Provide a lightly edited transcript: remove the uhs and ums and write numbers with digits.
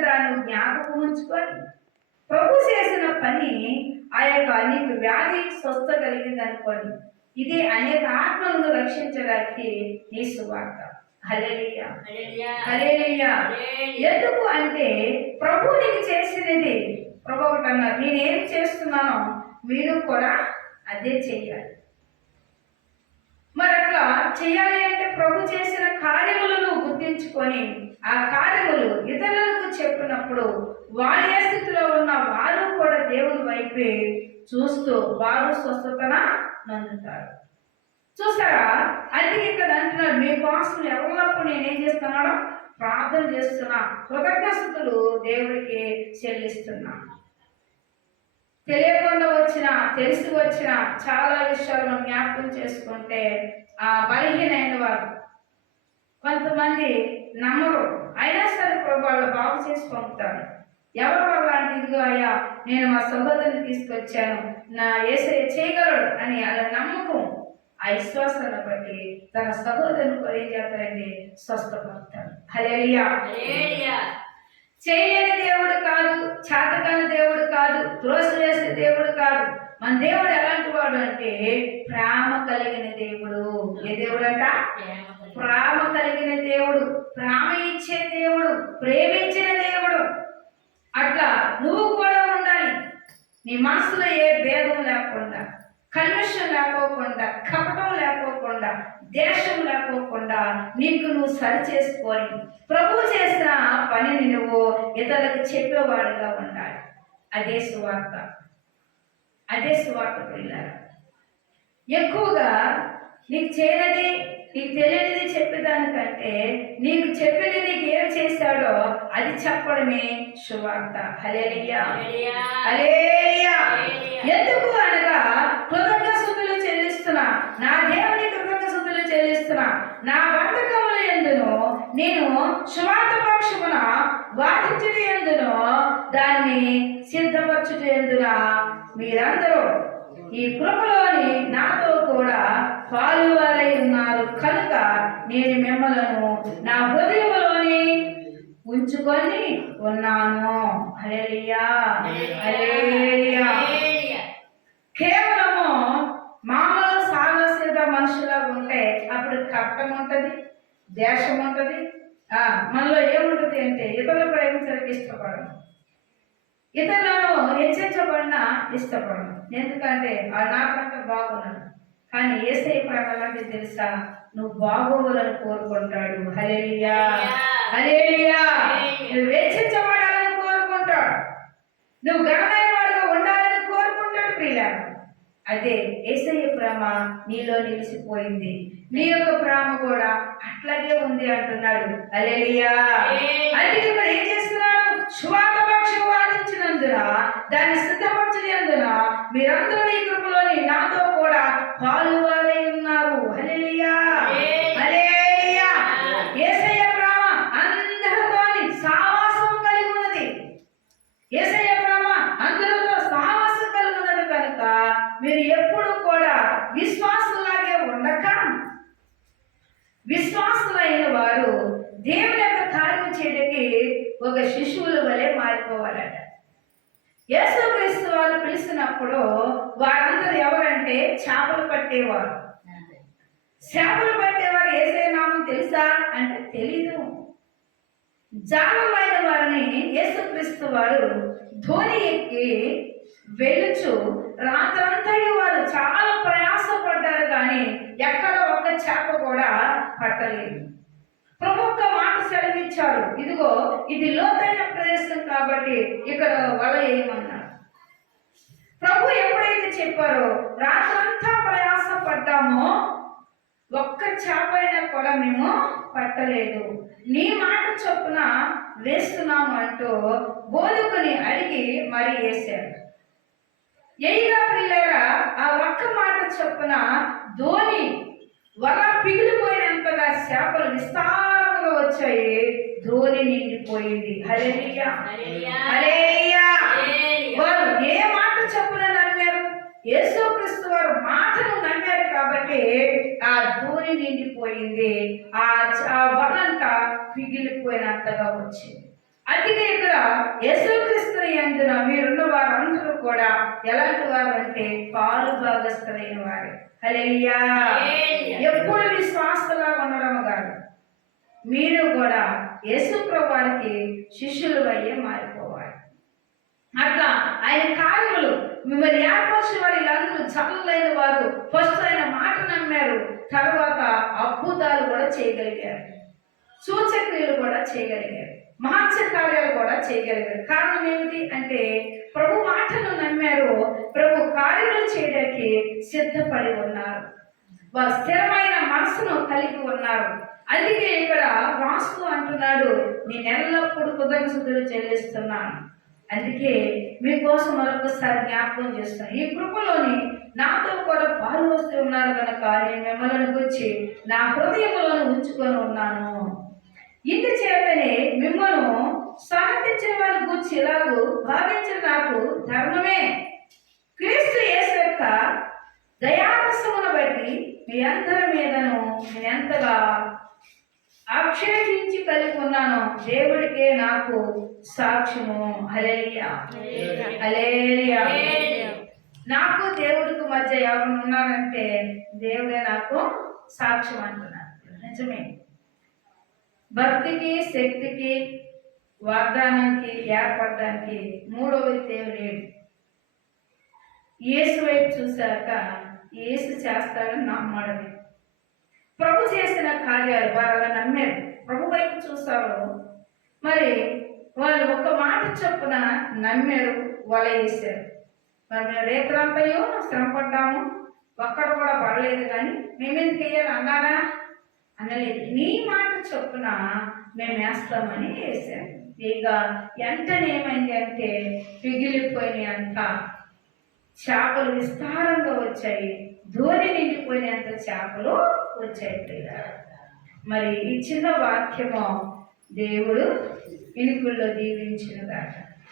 కదా నువ్వు జ్ఞాపకం ఉంచుకొని ప్రభు చేసిన పని ఆ యొక్క నీకు వ్యాధి స్వస్థ కలిగింది అనుకోండి, ఇది అనేక ఆత్మలను రక్షించడానికి నీ సువార్త. హల్లెలూయా, హల్లెలూయా. ఎందుకు అంటే ప్రభు నీకు చేసినది. ప్రభు ఒకటి అన్నారు, నేనేం చేస్తున్నానో మీరు కూడా అదే చెయ్యాలి. మరి అట్లా చెయ్యాలి అంటే ప్రభు చేసిన కార్యములను గుర్తించుకొని ఆ కార్యములు ఇతరులకు చెప్పినప్పుడు వారి ఏ స్థితిలో ఉన్న వారు కూడా దేవుని వైపే చూస్తూ వారు స్వస్థతన నందుతారు. చూసారా? అందుకే ఇక్కడ అంటున్నాడు, మీ కోసం ఎల్లప్పుడూ నేనేం చేస్తున్నాడో ప్రార్థన చేస్తున్నా, కృతజ్ఞతలు దేవుడికి చెల్లిస్తున్నా. తెలియకుండా వచ్చిన తెలిసి వచ్చిన చాలా విషయాలను జ్ఞాపకం చేసుకుంటే ఆ బలహీనైన వారు కొంతమంది నమ్మరు, అయినా సరే ప్రభు వాళ్ళు బాగు చేసి పంపుతారు. ఎవరు వల్ల అంటే ఇదిగో అయ్యా నేను మా సహోదరుని తీసుకొచ్చాను, నా యేసయ్య చేయగలడు అని అలా నమ్మకం ఆ విశ్వాసాన్ని బట్టి తన సహోదరుని ఏం చేస్తారండి, స్వస్థపడతారు. హల్లెలూయా. చేయలేని దేవుడు కాదు, చేతకాని దేవుడు కాదు, త్రోసివేసే దేవుడు కాదు. మన దేవుడు ఎలాంటి వాడు అంటే ప్రేమ కలిగిన దేవుడు. ఏ దేవుడు అంట? ప్రేమ కలిగిన దేవుడు, ప్రేమ ఇచ్చే దేవుడు, ప్రేమించిన దేవుడు. అట్లా నువ్వు కూడా ఉండాలి. నీ మనసులో ఏ భేదం లేకుండా, కల్మషం లేకోకుండా, కపటం లేకోకుండా, దేశం లేకోకుండా నీకు నువ్వు సరి చేసుకొని ప్రభు చేసిన పనిని నువ్వు ఇతరులకు చెప్పేవాడుగా ఉండాలి. అదే సువార్త, అదే సువార్త పిల్లలు. ఎక్కువగా నీకు చేయనిది నీకు తెలియనిది చెప్పేదానికంటే నీకు చెప్పినది నీకు ఏం చేశాడో అది చెప్పడమే సువార్త. హల్లెలూయా, హల్లెలూయా. ఎందుకు అనగా కృతజ్ఞతలు చెల్లిస్తున్నా, నా దేవుని కృతజ్ఞతలు చెల్లిస్తున్నా, నా బంధకముల యందును నేను సువార్త పక్షమున వాదించుట యందును దాన్ని సిద్ధపరచుట యందున మీరందరూ ఈ కృపలోని నాతో కూడా పాలువారై ఉన్నారు కనుక నేను మిమ్మలను నా హృదయంలోని ఉంచుకొని ఉన్నాను. హల్లెలూయా, హల్లెలూయా. కేవలము మామూలు సాదాసీద మనుషులాగా ఉంటే అప్పుడు కష్టం ఉంటుంది, దేశం ఉంటుంది. మనలో ఏముంటుంది అంటే ఇతరులు ప్రేమించడానికి ఇష్టపడను, ఇతరులను హెచ్చరించబడినా ఇష్టపడను. ఎందుకంటే నాకంటే బాగున్నాను. కానీ యేసయ్య ప్రేమ అంటే తెలుసా, నువ్వు బాగోవాలని కోరుకుంటాడు. హల్లెలూయా, హల్లెలూయా. నువ్వు హెచ్చరించబడాలని కోరుకుంటాడు, నువ్వు ఘనమైన వాడుగా ఉండాలని కోరుకుంటాడు. ప్రియులారా, అదే యేసయ్య ప్రేమ నీలో నిలిచిపోయింది. నీ యొక్క ప్రేమ కూడా అట్లాగే ఉంది అంటున్నాడు. హల్లెలూయా. అందుకే ఇక్కడ ఏం చేస్తున్నాడు, సువార్త పక్షం వాదించినందున దాన్ని సిద్ధపరచినందున మీరందరూ ఈ కృపలోని నాతో కూడా పాలువారై ఉన్నారు. హల్లెలూయా, హల్లెలూయా. యేసయ్య ప్రేమ అందరితోని సహవాసం కలిగి ఉన్నది. యేసయ్య ప్రేమ అందరితో సహవాసం కలిగి ఉన్నది కనుక మీరు ఎప్పుడు కూడా విశ్వాసులాగే ఉండక విశ్వాసులైన వారు దేవుని యొక్క కార్యం చేయడానికి ఒక శిశువుల వలె మారిపోవాలట. యేసుక్రీస్తు వారు పిలిచినప్పుడు వారందరూ ఎవరంటే చేపలు పట్టేవారు. చేపలు పట్టేవారు యేసయ్య నామం తెలుసా అంటే తెలీదు. జాలమైన వారిని యేసుక్రీస్తు వారు ధోని ఎక్కి వెళ్ళుచు రాత్రంతా వారు చాలా ప్రయాసపడ్డారు, కానీ ఎక్కడ ఒక్క చేప కూడా పట్టలేదు. ప్రభు ఒక్క మాట సెలవిచ్చారు, ఇదిగో ఇది లోతైన ప్రదేశం కాబట్టి ఇక్కడ వల వేయమన్నారు. ప్రభు ఎప్పుడైతే చెప్పారో రాత్రంతా ప్రయాసపడ్డామో ఒక్క చేప అయినా కూడా మేము పట్టలేదు, నీ మాట చొప్పున వేస్తున్నాము అంటూ బోధకుని అడిగి మరి వేశారు. ఎయిగా పిల్లరా ఆ ఒక్క మాట చొప్పున ధోని వల పిగిలిపోయినంతగా చేపలు విస్తారంగా వచ్చాయి, ధోని నిండిపోయింది. హల్లెలూయా, హల్లెలూయా. వారు ఏ మాట చొప్పున నమ్మారు? యేసుక్రీస్తు వారు మాటను నమ్మారు కాబట్టి ఆ ధోని నిండిపోయింది, ఆ వలంతా పిగిలిపోయినంతగా వచ్చింది. అందుకే ఇక్కడ యేసుక్రీస్తు యందున మీరున్న వారందరూ కూడా ఎలాంటి వారు అంటే పాలు భాగస్థులైన వారు. హల్లెలూయా. ఎప్పుడు విశ్వాసలా ఉండడం కాదు, మీరు కూడా యేసు ప్రభువారికి శిష్యులు అయ్యే మారిపోవాలి. అట్లా ఆయన కార్యములు మిమ్మల్ని ఏర్పరిచిన వారు వీళ్ళందరూ చల్లైన వారు. ఫస్ట్ ఆయన మాట నమ్మారు, తర్వాత అద్భుతాలు కూడా చేయగలిగారు, సూచక్రియలు కూడా చేయగలిగారు, మహత్స కార్యాలు కూడా చేయగలిగారు. కారణం ఏమిటి అంటే ప్రభు మాటను నమ్మారు, ప్రభు కార్యములు చేయడానికి సిద్ధపడి ఉన్నారు, వారు స్థిరమైన మనసును కలిగి ఉన్నారు. అందుకే ఇక్కడ రాస్తూ అంటున్నాడు, నేను ఎల్లప్పుడూ కృతజ్ఞతలు చెల్లిస్తున్నాను. అందుకే మీకోసం మరొకసారి జ్ఞాపకం చేస్తున్నాను, ఈ కృపలోని నాతో కూడా పాలు వస్తూ ఉన్నారు కనుక నేను మిమ్మల్ని గురించి నా హృదయంలోనే ఉంచుకొని ఉన్నాను. ఇందుచేతనే మిమ్మల్ని సమర్థించిన వారి గురించి ఇలాగూ భావించిన నాకు ధర్మమే. క్రీస్తు యేసు యొక్క దయారసమును బట్టి మీ అందరి మీదను నేను ఎంతగా ఆక్షేపించి కలిగి ఉన్నాను, దేవుడికే నాకు సాక్ష్యము. హల్లెలూయా, హల్లెలూయా. నాకు దేవుడికి మధ్య ఎవరు ఉన్నారంటే దేవుడే నాకు సాక్ష్యం అంటున్నారు. నిజమే. భక్తికి, శక్తికి, వాగ్దానానికి ఏర్పడడానికి మూడో వ్యక్తి లేడు. యేసు వైపు చూశాక యేసు చేస్తాడని నమ్మడమే. ప్రభు చేసిన కార్యాలు వారు అలా నమ్మారు, ప్రభు వైపు చూశారు, మరి వాళ్ళు ఒక మాట చొప్పున నమ్మారు, వల వేశారు. మరి మేము రేత్రంతయో శ్రమపడ్డాము, ఒక్కడ కూడా పడలేదు, కానీ మేమెందుకు వేయాలి అన్నారా? అనలేదు. నీ మాట చొప్పున మేము వేస్తామని వేసాము. ఇక వెంటనే ఏమైంది అంటే పిగిలిపోయినాయి అంత చేపలు విస్తారంగా వచ్చాయి, ధోని నిండిపోయినంత చేపలు వచ్చాయి. మరి ఈ చిన్న వాక్యము దేవుడు ఇనుకుల్లో దీవించినదాకా.